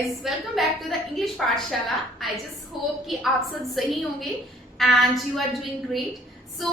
Guys, welcome back to the English Pathshala. I just hope कि आप सब सही होंगे and you are doing great. So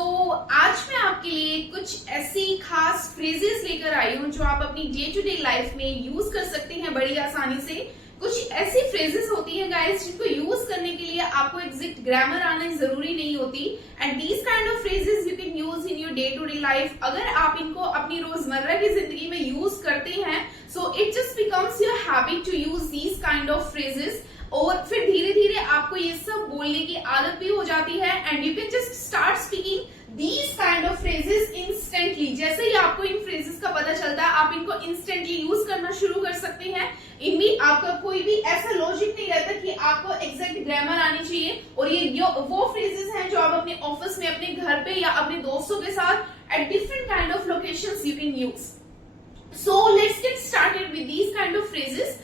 आज मैं आपके लिए कुछ ऐसी खास फ्रेजेस लेकर आई हूँ जो आप अपनी डे टू डे लाइफ में यूज कर सकते हैं बड़ी आसानी से। कुछ ऐसी फ्रेजेस होती है गाइस जिनको यूज करने के लिए आपको एग्जैक्ट ग्रामर आना जरूरी नहीं होती and these kind of phrases you can use in your day to day life. अगर आप इनको अपनी रोजमर्रा की जिंदगी में यूज करते हैं so it just becomes your habit to use these kind of phrases और फिर धीरे धीरे आपको ये सब बोलने की आदत भी हो जाती है and you can just start speaking these kind of phrases instantly। जैसे ही आपको इन फ्रेजेस का पता चलता है आप इनको इंस्टेंटली यूज करना शुरू कर सकते हैं। इनमें आपका कोई भी ऐसा लॉजिक नहीं रहता कि आपको एग्जैक्ट ग्रामर आनी चाहिए और ये वो फ्रेजेस हैं जो आप अपने ऑफिस में, अपने घर पे या अपने दोस्तों के साथ at different kind of locations you can use. So let's get started with these kind of phrases.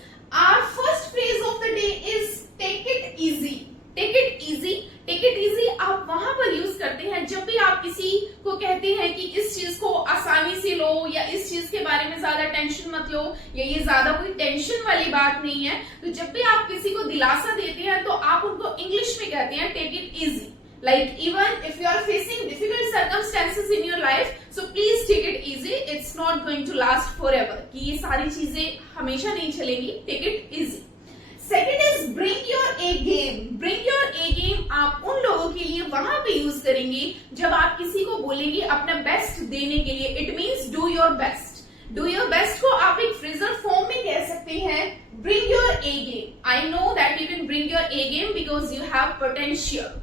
Our first phrase of the day is take it easy. Take it easy. Take it easy आप वहां पर use करते हैं जब भी आप किसी को कहते हैं कि इस चीज को आसानी से लो या इस चीज के बारे में ज्यादा टेंशन मत लो या ये ज्यादा कोई टेंशन वाली बात नहीं है। तो जब भी आप किसी को दिलासा देते हैं तो आप उनको इंग्लिश में कहते हैं take it easy. Like even if you are facing difficult circumstances in your life, so please take it easy. It's not going to last forever. कि ये सारी चीजें हमेशा नहीं चलेंगी। Take it easy. Second is bring your A game. Bring your A game आप उन लोगों के लिए वहां पे यूज करेंगे जब आप किसी को बोलेंगे अपना बेस्ट देने के लिए। It means do your best. Do your best को आप एक फ्रेजल फॉर्म में कह सकते हैं bring your A game. I know that you can bring your A game because you have potential.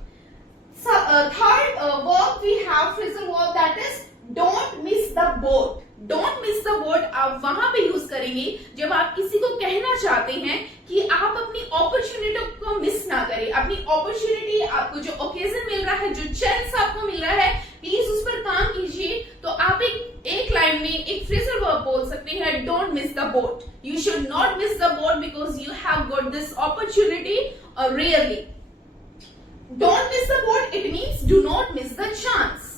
So, third verb we have phrasal verb that is don't miss the boat. Don't miss the boat आप वहां पे use करेंगे जब आप किसी को कहना चाहते हैं कि आप अपनी अपॉर्चुनिटी को मिस ना करें। अपनी अपॉर्चुनिटी, आपको जो ओकेजन मिल रहा है, जो चांस आपको मिल रहा है, प्लीज उस पर काम कीजिए। तो आप एक लाइन में एक फ्रेजल वर्ब बोल सकते हैं don't miss the boat. You should not miss the boat because you have got this opportunity rarely. Don't miss the boat, it means do not miss the chance.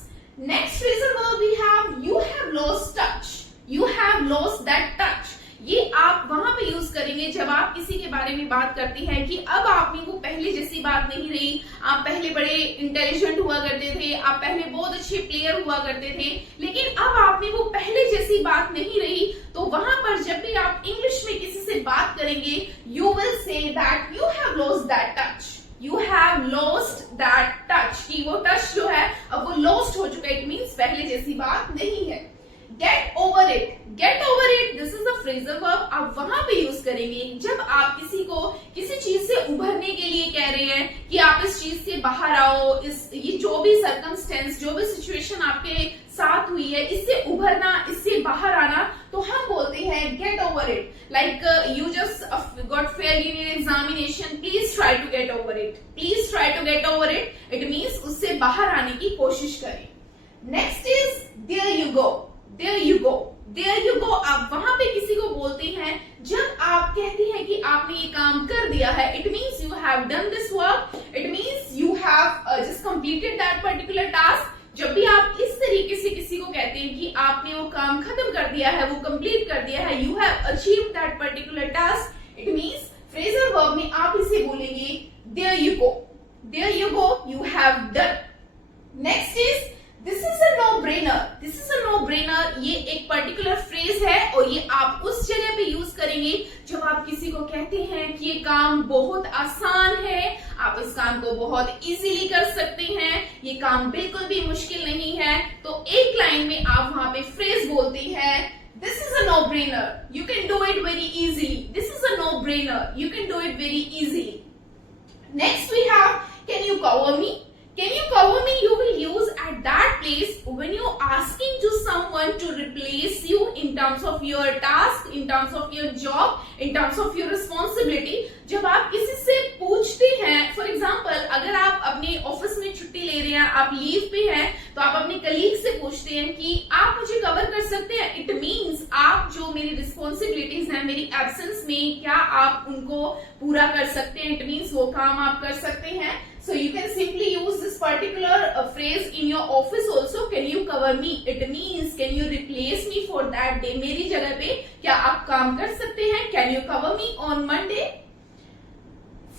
Next phrasal verb we have you have lost touch. You have lost that touch. ये आप वहां पे use करेंगे जब आप किसी के बारे में बात करते हैं कि अब आप में वो पहले जैसी बात नहीं रही। आप पहले बड़े इंटेलिजेंट हुआ करते थे, आप पहले बहुत अच्छे प्लेयर हुआ करते थे, लेकिन अब आप में वो पहले जैसी बात नहीं रही। तो वहां पर जब भी आप इंग्लिश में किसी से बात करेंगे you will say that you have lost that touch. You have lost that touch कि वो टच जो है अब वो lost हो चुका है। It means पहले जैसी बात नहीं है। Get over it. Get over it. This is the phrasal verb आप वहां पे यूज करेंगे जब आप किसी को किसी चीज से उभरने के लिए कह रहे हैं कि आप इस चीज से बाहर आओ। ये जो भी सर्कमस्टेंस, जो भी सिचुएशन आपके साथ हुई है, इससे उभरना, इससे बाहर आना, तो हम बोलते हैं get over it. Like you just got fail in your examination, please try to get over it. Please try to get over it. It means उससे बाहर आने की कोशिश करें। Next is there you go. There you go. There you go आप वहां पे किसी को बोलते हैं जब आप कहते हैं कि आपने ये काम कर दिया है। It means you have done this work. It means you have just completed that particular task. जब भी आप इस तरीके से किसी को कहते हैं कि आपने वो काम खत्म कर दिया है, वो कंप्लीट कर दिया है, you have achieved that particular task, it means phrasal verb में आप इसे बोलेंगे there you go. There you go, you have done. Next is this is a no brainer. This is a no brainer ये एक particular phrase है और ये आप उस जगह पे यूज करेंगे जब आप किसी को कहते हैं कि ये काम बहुत आसान है, आप इस काम को बहुत इजीली कर सकते हैं, ये काम बिल्कुल भी मुश्किल नहीं है। तो एक लाइन में आप वहां पे फ्रेज बोलते हैं this is a no brainer, you can do it very easily. This is a no brainer, you can do it very easily. Next we have can you cover me. Can you cover me? You will use at that place when you're asking to someone to replace you in terms of your task, in terms of your job, in terms of your responsibility. जब आप किसी से पूछते हैं, for example अगर आप अपने office में छुट्टी ले रहे हैं, आप लीव पे हैं, तो आप अपने कलीग से पूछते हैं कि आप मुझे कवर कर सकते हैं। इट मीन्स आप जो मेरी रिस्पॉन्सिबिलिटीज हैं मेरी एब्सेंस में, क्या आप उनको पूरा कर सकते हैं। इट मीन्स वो काम आप कर सकते हैं। So you can simply use this particular phrase in your office also. Can you cover me? It means can you replace me for that day? मेरी जगह पे क्या आप काम कर सकते हैं? Can you cover me on Monday?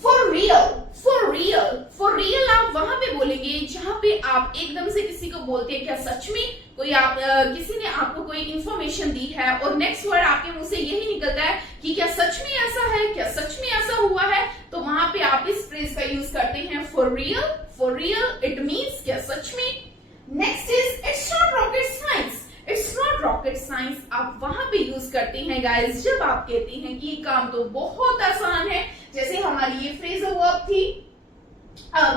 For real, for real, for real आप वहां पे बोलेंगे जहां पे आप एकदम से किसी को बोलते हैं क्या सच में, कोई आप किसी ने आपको कोई इंफॉर्मेशन दी है और नेक्स्ट वर्ड आपके मुंह से यही निकलता है कि क्या सच में ऐसा है, क्या सच में ऐसा हुआ है, तो वहां पे आप इस फ्रेज का यूज करते हैं for real, for real, it means क्या सच में। Next is it's not rocket science, it's not rocket science आप वहां पे यूज करते हैं गाइस जब आप कहते हैं कि ये काम तो बहुत आसान है, जैसे हमारी ये फ्रेजल वर्ब थी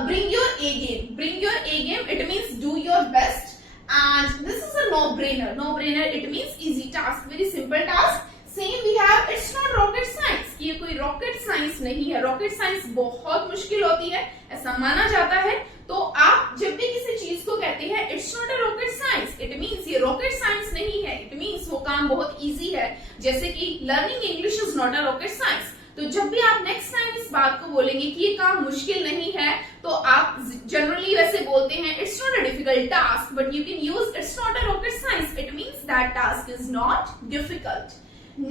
bring your A game, bring your A game, it means do your best and this is a no brainer, no brainer it means easy task, very simple task. Same we have it's not rocket science, ये कोई rocket science नहीं है, rocket science बहुत मुश्किल होती है ऐसा माना जाता है, तो आप जब भी किसी चीज को कहते हैं it's not a rocket science, it means ये rocket science नहीं है, it means वो काम बहुत easy है, जैसे कि learning English is not a rocket science। तो जब भी आप नेक्स्ट टाइम इस बात को बोलेंगे कि ये काम मुश्किल नहीं है, तो आप जनरली वैसे बोलते हैं it's not a difficult task, but you can use it's not a rocket science, it means that task is not difficult.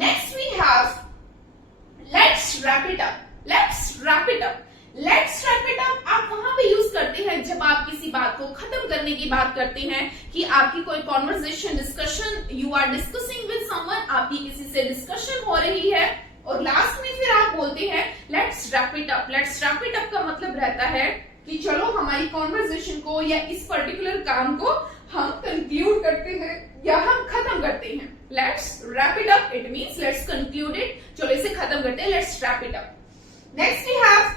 Next we have let's wrap it up, let's wrap it up, let's wrap it up आप वहां पे use करते हैं जब आप किसी बात को खत्म करने की बात करते हैं, कि आपकी कोई conversation discussion, you are discussing with someone, आपकी किसी से डिस्कशन हो रही है और लास्ट में फिर आप बोलते हैं let's wrap it up. Let's wrap it up का मतलब रहता है कि चलो हमारी कॉन्वर्सेशन को या इस पर्टिकुलर काम को हम कंक्लूड करते हैं या हम खत्म करते हैं। Let's wrap it up it means let's conclude it, चलो इसे खत्म करते हैं, let's wrap it up. Next we have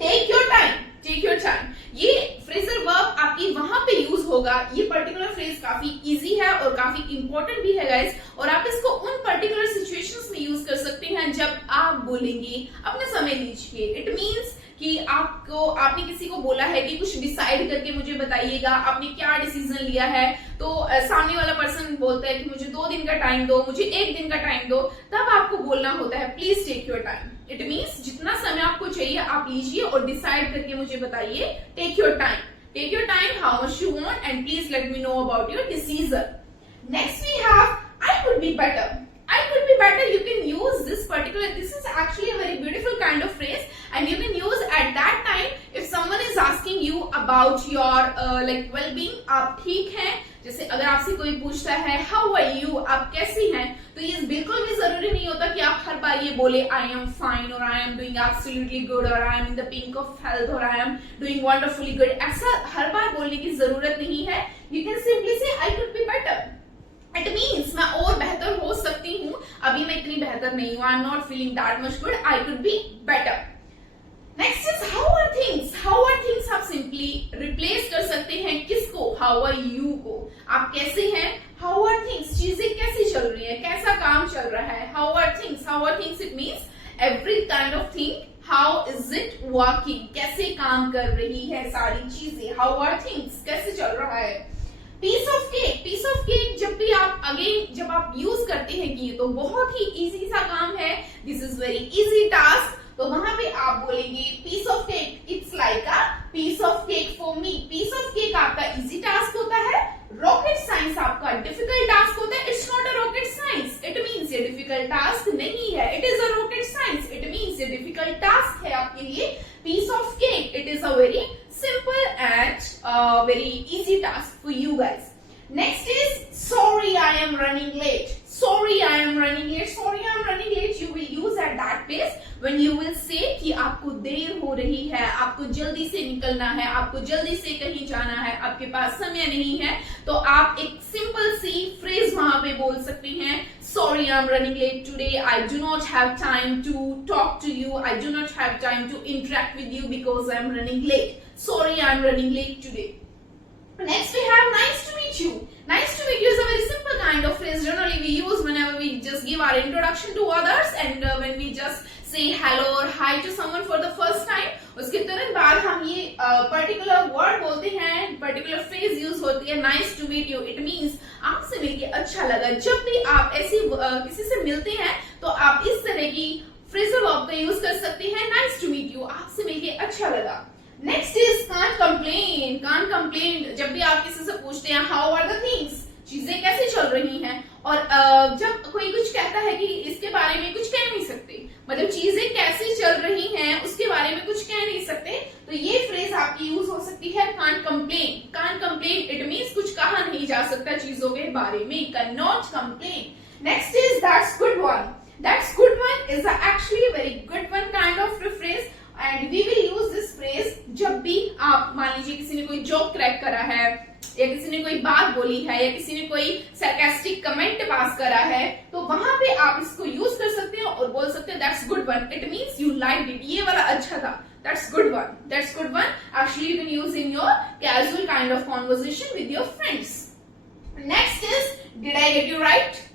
take your time, take your time, ये फ्रेजल वर्ब आपकी वहां पे यूज होगा। ये पर्टिकुलर फ्रेज काफी इजी है और काफी इंपॉर्टेंट भी है गाइस, और आप इसको उन पर्टिकुलर सिचुएशंस में यूज कर सकते हैं जब आप बोलेंगे अपना समय लीजिए। इट मींस कि आपने किसी को बोला है कि कुछ डिसाइड करके मुझे बताइएगा आपने क्या डिसीजन लिया है, तो सामने वाला पर्सन बोलता है कि मुझे 2 दिन का टाइम दो, मुझे 1 दिन का टाइम दो, तब आपको बोलना होता है please take your time. It means जितना समय आपको चाहिए आप लीजिए और डिसाइड करके मुझे बताइए, take your time, take your time how much you want and please let me know about your decision. Next we have I could be better, I could be better, you can use this particular, this is actually a very beautiful kind of phrase and you can use at that time if someone is asking you about your like well-being, आप ठीक हैं, जैसे अगर आपसे कोई पूछता है how are you, आप कैसी हैं, तो ये बिल्कुल भी जरूरी नहीं होता कि आप हर बार ये बोले I am fine और I am doing absolutely good और I am in the pink of health और I am doing wonderfully good, ऐसा हर बार बोलने की जरूरत नहीं है। You can simply say I could be better, it means मैं और बेहतर हो सकती हूँ, अभी मैं इतनी बेहतर नहीं हूँ, I am not feeling that much good, I could be better. Next is how are things, how are things आप सिंपली रिप्लेस कर सकते हैं किसको, हाउ आर यू को, आप कैसे हैं, हाउ आर थिंग्स चीजें कैसी चल रही है, कैसा काम चल रहा है, how are things it means every kind of thing, how is it working, कैसे काम कर रही है सारी चीजें, हाउ आर थिंग्स कैसे चल रहा है। Piece of cake, piece of cake जब भी आप अगेन जब आप यूज करते हैं कि ये तो बहुत ही इजी सा काम है, this is very easy task, तो वहां पे आप बोलेंगे piece of cake, it's like a piece of cake for me. Piece of cake आपका इजी टास्क होता है, रॉकेट साइंस आपका डिफिकल्ट टास्क होता है, it's not a rocket science, it means ये डिफिकल्ट टास्क नहीं है, it is a rocket science, it means ये डिफिकल्ट टास्क है आपके लिए। Piece of cake, it is a very simple and very easy task for you guys. Next is sorry I am running late, sorry I am running late, sorry I am running late you will use at that place when you will say कि आपको देर हो रही है, आपको जल्दी से निकलना है, आपको जल्दी से कहीं जाना है, आपके पास समय नहीं है, तो आप एक सिंपल सी फ्रेज वहां पे बोल सकते हैं, sorry I am running late today, I do not have time to talk to you, I do not have time to interact with you because I am running late, sorry I am running late today. Next we have nice to meet you. Nice to meet you is a very simple kind of phrase generally we use whenever we just give our introduction to others and when we just say hello or hi to someone for the first time. उसके तुरंत बाद हम ये particular word बोलते हैं, particular phrase use होती है nice to meet you. It means आपसे मिलके अच्छा लगा। जब भी आप ऐसी किसी से मिलते हैं तो आप इस तरह की फ्रेजल वर्ब का यूज कर सकते हैं, nice to meet you, आपसे मिलके अच्छा लगा। Next is can't complain, can't complain जब भी आप किसी से पूछते हैं हाउ आर द थिंग्स, चीजें कैसे चल रही हैं, और जब कोई कुछ कहता है कि इसके बारे में कुछ कह नहीं सकते, मतलब चीजें कैसी चल रही हैं उसके बारे में कुछ कह नहीं सकते, तो ये फ्रेज आपकी यूज हो सकती है can't complain. Can't complain it means कुछ कहा नहीं जा सकता चीजों के बारे में, can not complain. Next is that's good one. That's good one is actually very good one kind of phrase and we will use this phrase जब भी आप मान लीजिए किसी ने कोई जॉक क्रैक करा है, या किसी ने कोई बात बोली है, या किसी ने कोई सरकास्टिक कमेंट पास करा है, तो वहां पे आप इसको यूज कर सकते हैं और बोल सकते हैं that's good one. It means you liked it, ये वाला अच्छा था, that's good one, that's good one. Actually you can use in your casual kind of conversation with your friends. Next is did I get you right.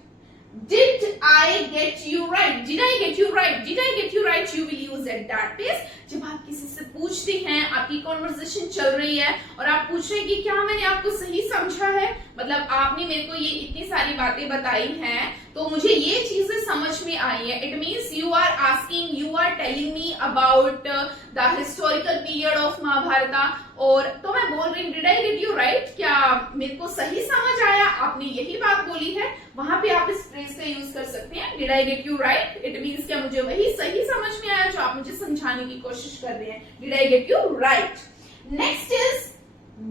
Did I get you right? Did I get you right? Did I get you right? You will use at that place. जब आप किसी से पूछते हैं, आपकी conversation चल रही है और आप पूछ रहे हैं कि क्या मैंने आपको सही समझा है, मतलब आपने मेरे को ये इतनी सारी बातें बताई हैं तो मुझे ये चीजें समझ में आई है। It means you are asking, you are telling me about the historical period of Mahabharata, और तो मैं बोल रही हूँ did I get you right, क्या मेरे को सही समझ आया, आपने यही बात बोली है। वहां पे आप इस फ्रेज का यूज कर सकते हैं did I get you right. It means क्या मुझे वही सही समझ में आया जो आप मुझे समझाने की कोशिश कर रहे हैं, did I get you right. Next is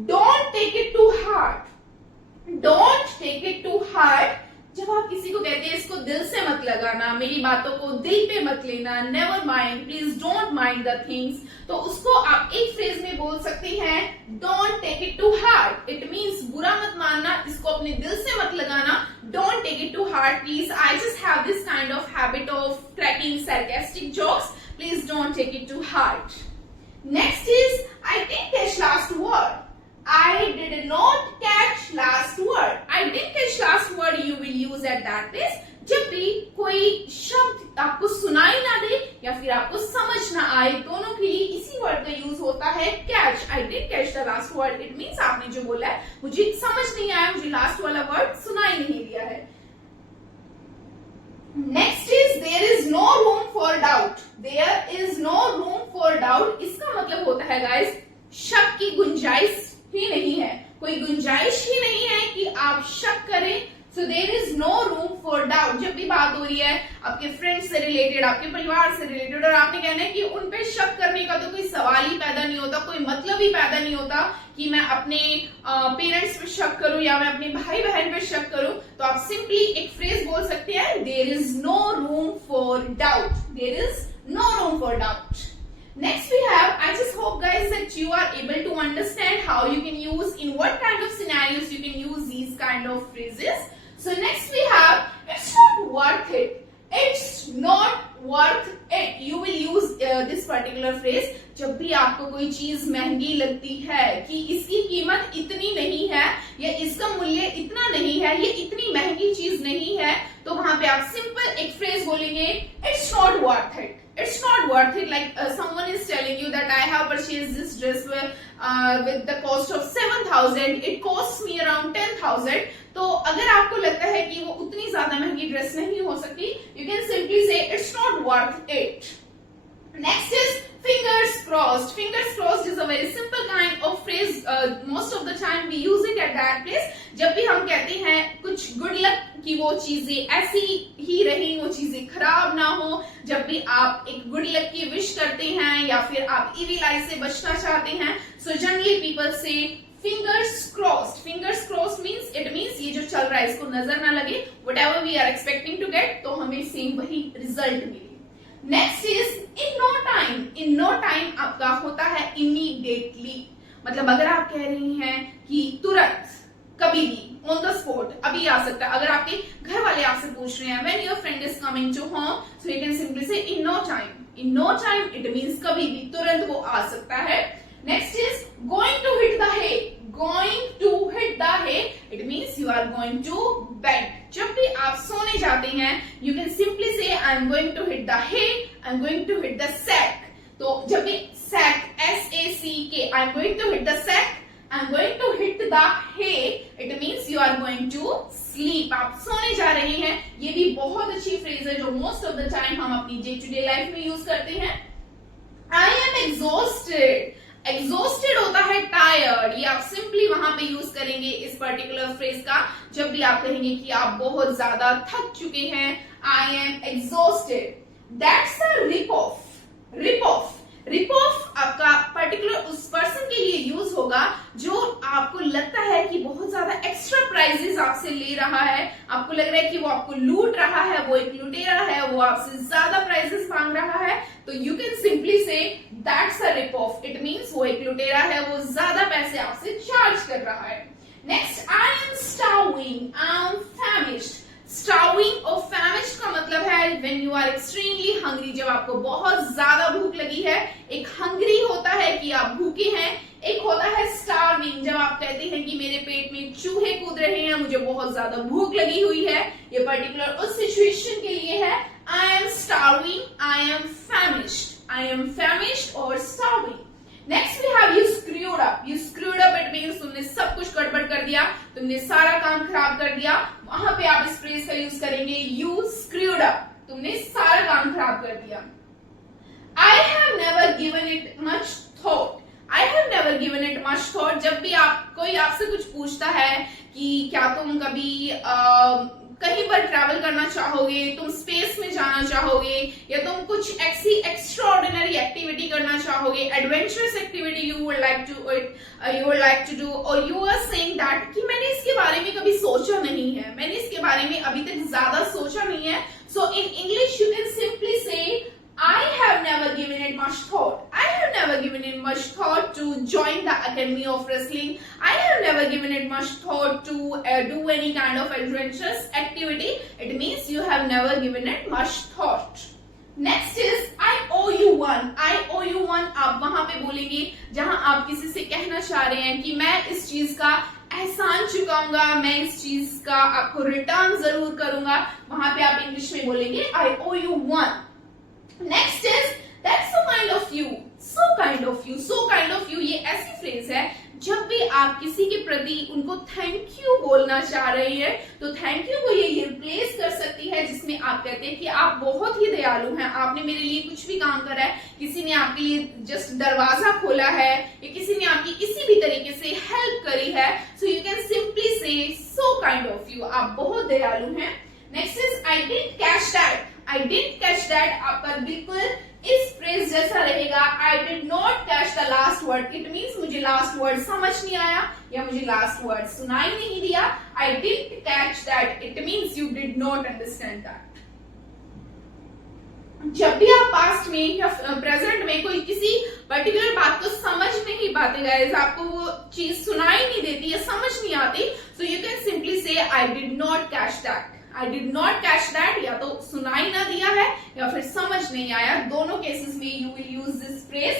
don't take it to heart. Don't take it to heart जब आप किसी को कहते हैं इसको दिल से मत लगाना, मेरी बातों को दिल पे मत लेना, never mind, please don't mind the things, तो उसको आप एक फ्रेज में बोल सकते हैं don't take it to heart. It means बुरा मत मानना, इसको अपने दिल से मत लगाना, don't take it to heart please. I just have this kind of habit of cracking sarcastic jokes, please don't take it to heart. Next is I didn't catch last word. I did not catch last word. I didn't catch last word you will use at that place. जब भी कोई शब्द आपको सुनाई ना दे या फिर आपको समझ ना आए, दोनों के लिए इसी वर्ड का यूज होता है catch. I did catch the last word, it means आपने जो बोला है मुझे समझ नहीं आया, मुझे लास्ट वाला वर्ड सुनाई नहीं दिया है। Next is there is no room for doubt. There is no room for doubt, इसका मतलब होता है गाइस शक की गुंजाइश ही नहीं है, कोई गुंजाइश ही नहीं है कि आप शक करें। So there is no room for doubt. जब भी बात हो रही है आपके फ्रेंड्स से रिलेटेड, आपके परिवार से रिलेटेड, और आपने कहना है कि उन पे शक करने का तो कोई सवाल ही पैदा नहीं होता, कोई मतलब ही पैदा नहीं होता कि मैं अपने पेरेंट्स पे शक करूं या मैं अपने भाई बहन पे शक करूं, तो आप सिंपली एक फ्रेज बोल सकते हैं there is no room for doubt. There is no room for doubt. Next we have, I just hope guys that you are able to understand how you can use, in what kind of scenarios you can use these kind of phrases. So next we have, it's not worth it. It's not worth it. You will use this particular phrase जब भी आपको कोई चीज महंगी लगती है कि इसकी कीमत इतनी नहीं है या इसका मूल्य इतना नहीं है, ये इतनी महंगी चीज नहीं है, तो वहां पे आप सिंपल एक फ्रेज बोलेंगे it's not worth it. It's not worth it. Like someone is telling you that I have purchased this dress with the cost of 7,000. It costs me around 10,000. तो अगर आपको लगता है कि वो उतनी ज्यादा महंगी ड्रेस नहीं हो सकती, you can simply say it's not worth it. Next is fingers crossed. Fingers crossed is a very simple kind of phrase. Most of the time we use it at that place. जब भी हम कहते हैं कुछ good luck कि वो चीजें ऐसी ही रही, वो चीजें खराब ना हो, जब भी आप एक good luck की विश करते हैं या फिर आप evil eye से बचना चाहते हैं, so generally people say fingers crossed. Fingers crossed means it means ये जो चल रहा है इसको नजर ना लगे, whatever we are expecting to get, तो हमें सेम वही रिजल्ट मिले। Next is in no time. In no time आपका होता है इमीडिएटली, मतलब अगर आप कह रही हैं कि तुरंत, कभी भी, ऑन द स्पॉट, अभी आ सकता है। अगर आपके घर वाले आपसे पूछ रहे हैं when your friend is coming to home, so you can simply say in no time. In no time it means कभी भी, तुरंत वो आ सकता है। Next is going to hit the hay. Going to hit the hay it means you are going to bed. जब भी आप सोने जाते हैं you can simply say I am going to hit the hay, I am going to hit the sack. तो जब भी sack, SACK, I am going to hit the sack, I am going to hit the hay, it means you are going to sleep. आप सोने जा रहे हैं। ये भी बहुत अच्छी फ्रेज है जो मोस्ट ऑफ द टाइम हम अपनी डे टू डे लाइफ में यूज करते हैं। I am exhausted. एग्जॉस्टेड होता है टायर्ड, ये आप सिंपली वहां पे यूज करेंगे इस पर्टिकुलर फ्रेज का जब भी आप कहेंगे कि आप बहुत ज्यादा थक चुके हैं। I am exhausted. That's a rip off. Rip off, rip off आपका पर्टिकुलर उस पर्सन के लिए यूज होगा जो आपको लगता है कि बहुत ज्यादा एक्स्ट्रा प्राइजेस आपसे ले रहा है, आपको लग रहा है कि वो आपको लूट रहा है, वो एक लुटेरा है, वो आपसे ज्यादा प्राइजेस मांग रहा है, तो यू कैन सिंपली से that's a rip off. It means वो एक लुटेरा है, वो ज्यादा पैसे आपसे चार्ज कर रहा है। Next, I am starving, I am famished. Starving और फैमिश्ड का मतलब है when you are extremely hungry, जब आपको बहुत ज्यादा भूख लगी है। एक हंग्री होता है कि आप भूखे हैं, एक होता है स्टार्विंग जब आप कहते हैं कि मेरे पेट में चूहे कूद रहे हैं, मुझे बहुत ज्यादा भूख लगी हुई है। ये पर्टिकुलर उस सिचुएशन के लिए है। I am starving, I am famished, I am famished और starving. Next we have you screwed up. You screwed up it means तुमने सब कुछ गड़बड़ कर दिया, तुमने सारा काम खराब कर दिया। वहां पे आप इस फ्रेज का यूज करेंगे यू स्क्रूड अप, तुमने सारा काम खराब कर दिया। I have never given it much thought. I have never given it much thought, जब भी कोई आपसे कुछ पूछता है कि क्या तुम कभी कहीं पर ट्रैवल करना चाहोगे, तुम स्पेस में जाना चाहोगे, या तुम कुछ ऐसी एक्स्ट्राऑर्डिनरी एक्टिविटी करना चाहोगे, adventurous activity you would like to do, और यू आर सेइंग दैट कि मैंने इसके बारे में कभी सोचा नहीं है, मैंने इसके बारे में अभी तक ज्यादा सोचा नहीं है। So in English you can simply say I have never given it much thought. I have never given it much thought to join the Academy of Wrestling. I have never given it much thought to do any kind of adventurous activity. It means you have never given it much thought. Next is I owe you one. I owe you one आप वहां पे बोलेंगे जहां आप किसी से कहना चाह रहे हैं कि मैं इस चीज का एहसान चुकाऊंगा, मैं इस चीज का आपको रिटर्न जरूर करूंगा, वहां पे आप इंग्लिश में बोलेंगे I owe you one. Next is that's so kind of you. So kind of you, so kind of you, ये ऐसी फ्रेज है जब भी आप किसी के प्रति उनको थैंक यू बोलना चाह रहे हैं, तो थैंक यू को ये रिप्लेस कर सकती है जिसमें आप कहते हैं कि आप बहुत ही दयालु हैं, आपने मेरे लिए कुछ भी काम करा है, किसी ने आपके लिए जस्ट दरवाजा खोला है, या किसी ने आपकी किसी भी तरीके से हेल्प करी है, सो यू कैन सिंपली से सो काइंड ऑफ यू, आप बहुत दयालु हैं। Next is I didn't catch that. I didn't catch that आपका बिल्कुल इस फ्रेज जैसा रहेगा। I did not catch the last word, it means मुझे लास्ट वर्ड समझ नहीं आया या मुझे लास्ट वर्ड सुनाई नहीं दिया। I didn't catch that, it means you did not understand that. जब भी आप पास्ट में या प्रेजेंट में कोई किसी पर्टिकुलर बात को समझ नहीं पाते, गाइस आपको वो चीज सुनाई नहीं देती या समझ नहीं आती, सो you can simply say I did not catch that. I did not catch that, या तो सुनाई ना दिया है या फिर समझ नहीं आया, दोनों केसेस में you will use this phrase.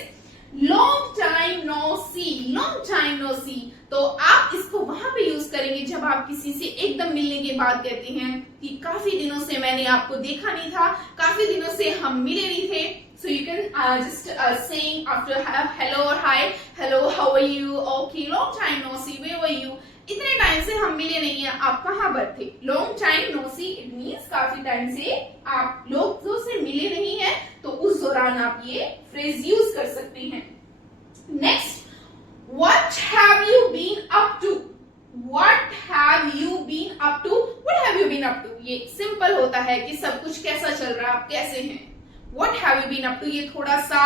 Long time no see, long time no see, तो आप इसको वहां पे यूज करेंगे जब आप किसी से एकदम मिलने के बाद कहते हैं कि काफी दिनों से मैंने आपको देखा नहीं था, काफी दिनों से हम मिले नहीं थे। So you can just saying after hello or hi, hello, how are you? Okay, long time no see, where were you? इतने टाइम से हम मिले नहीं है, आप कहाँ पर थे? Long time no see, it means काफी टाइम से आप लोगों से मिले नहीं है, तो उस दौरान आप ये फ्रेज यूज कर सकते हैं। Next, what have you been up to? What have you been up to? What have you been up to, ये सिंपल होता है कि सब कुछ कैसा चल रहा है, आप कैसे हैं। What have you been up to? ये थोड़ा सा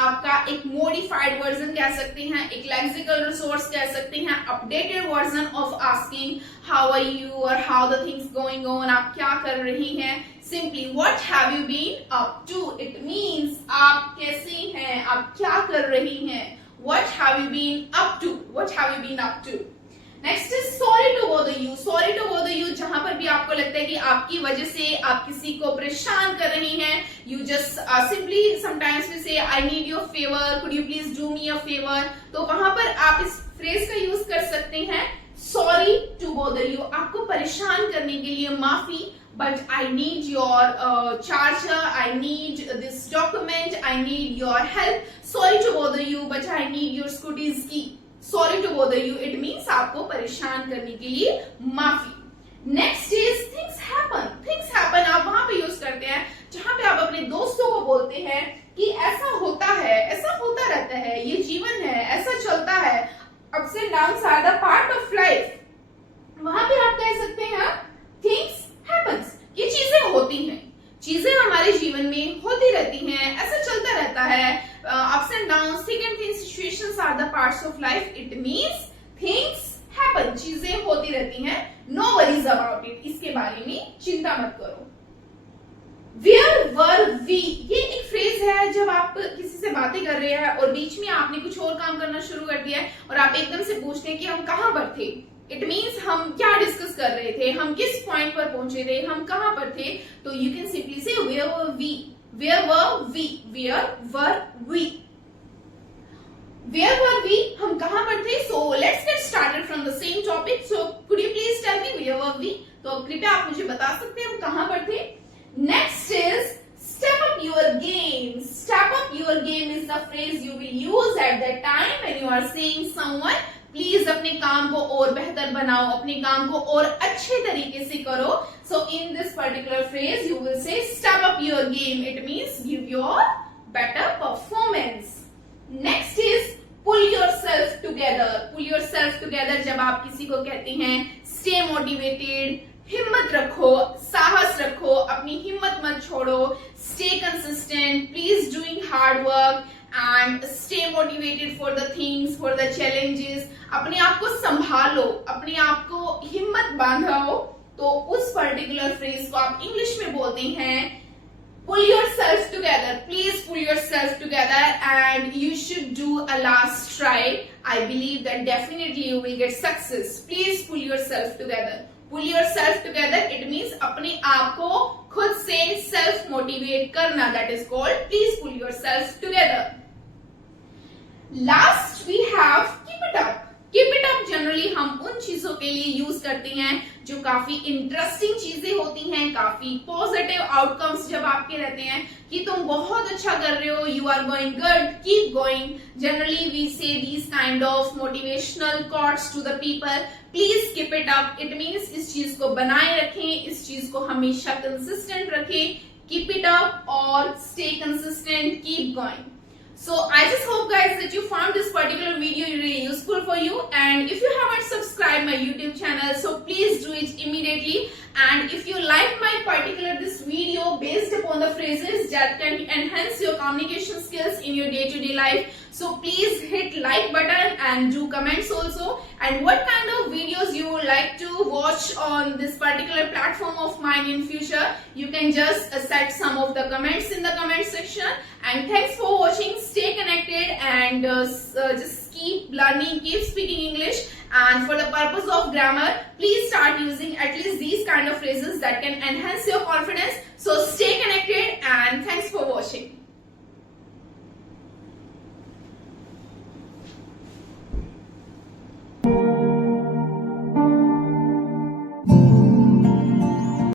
आपका एक मॉडिफाइड वर्जन कह सकते हैं, एक लेक्सिकल रिसोर्स कह सकते हैं, updated version of asking how are you और how the things going on, आप क्या कर रही हैं। Simply what have you been up to, it means आप कैसी हैं, आप क्या कर रही हैं। What have you been up to? What have you been up to? Next is sorry to bother you. Sorry to bother you, जहां पर भी आपको लगता है कि आपकी वजह से आप किसी को परेशान कर रही हैं, you just simply sometimes we say I need your favour, could you please do me a favour, तो वहां पर आप इस फ्रेज का यूज कर सकते हैं सॉरी टू बॉदर यू, आपको परेशान करने के लिए माफी, but I need your charger, I need this document, I need your help, sorry to bother you but I need your scooty's key. Sorry to bother you, it means आपको परेशान करने के लिए माफी। Next is things happen. Things happen आप वहां पे use करते हैं जहां पे आप अपने दोस्तों को बोलते हैं कि ऐसा होता है, ऐसा होता रहता है, ये जीवन है, ऐसा चलता है, ups and downs are the part of life. वहां पे आप कह सकते हैं थिंग्स हैपन्स, ये चीजें होती हैं, चीजें हमारे जीवन जीवन में होती रहती हैं, ऐसा चलता रहता है। Ups and downs, thick and thin situations are the parts of life. It means things happen, चीजें होती रहती हैं। नो वरीज अबाउट इट, इसके बारे में चिंता मत करो। वेयर वर वी, ये एक फ्रेज है जब आप किसी से बातें कर रहे हैं और बीच में आपने कुछ और काम करना शुरू कर दिया है और आप एकदम से पूछते हैं कि हम कहां पर थे। इट मीन्स हम क्या डिस्कस कर रहे थे, हम किस पॉइंट पर पहुंचे थे, हम कहां पर थे। तो you can simply say where were we, where were we, where were we, where were we, हम कहां पर थे। So let's get started from the same topic. So could you please tell me where were we, तो कृपया आप मुझे बता सकते हैं हम कहां पर थे। Next is step up your game. Step up your game is the phrase you will use at that time when you are saying someone please अपने काम को और बेहतर बनाओ, अपने काम को और अच्छे तरीके से करो। So in this particular phrase you will say step up your game. It means give your better performance. Next is pull yourself together. Pull yourself together जब आप किसी को कहते हैं stay motivated, हिम्मत रखो, साहस रखो, अपनी हिम्मत मत छोड़ो, stay consistent, please doing hard work and stay motivated for the things, for the challenges. अपने आप को संभालो, अपने आप को हिम्मत बांधो। तो उस पर्टिकुलर फ्रेज को आप इंग्लिश में बोलते हैं pull yourself together. Please pull yourself together and you should do a last try. I believe that definitely you will get success. Please pull yourself together. Pull yourself together, it means अपने आप को खुद से self motivate करना, that is called please pull yourself together. Last we have keep it up. Keep it up generally हम उन चीजों के लिए यूज करते हैं जो काफी इंटरेस्टिंग चीजें होती हैं, काफी पॉजिटिव आउटकम्स जब आपके रहते हैं कि तुम बहुत अच्छा कर रहे हो, you are going good, keep going. Generally we say these kind of motivational quotes to the people, please keep it up. It means इस चीज को बनाए रखें, इस चीज को हमेशा कंसिस्टेंट रखें। कीप इट अप और stay consistent, keep going. So I just hope guys that you found this particular video really useful for you, and if you haven't subscribed my YouTube channel, so please do it immediately. And if you like my particular this video based upon the phrases that can enhance your communication skills in your day-to-day life, so please hit like button and do comments also. And what kind of videos you would like to watch on this particular platform of mine in future, you can just set some of the comments in the comment section. And thanks for watching. Stay connected and just keep learning, keep speaking English. And for the purpose of grammar, please start using at least these kind of phrases that can enhance your confidence. So stay connected and thanks for watching.